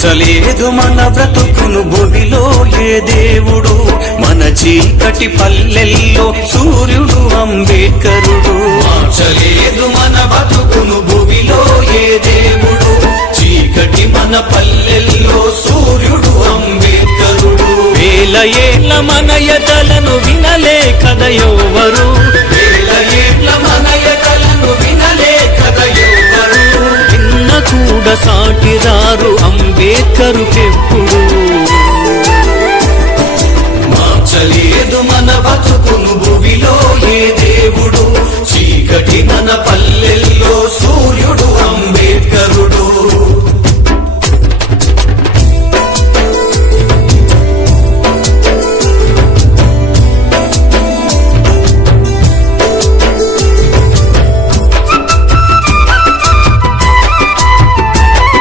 మార్చలేదు మన బ్రతుకును భూమిలో ఏ దేవుడు, మన చీకటి పల్లెల్లో సూర్యుడు అంబేద్కరుడు. మార్చలేదు మన బ్రతుకును భూమిలో ఏ దేవుడు, చీకటి మన పల్లెల్లో సూర్యుడు అంబేద్కరుడు. వేల ఏళ్ళ మన ఎదలను వినలే కదా ఎవరు, వేల ఏళ్ళ మన ఎదలను వినలే కదా ఎవరు. విన్న కూడా సాటిరారు అంబేద్కరు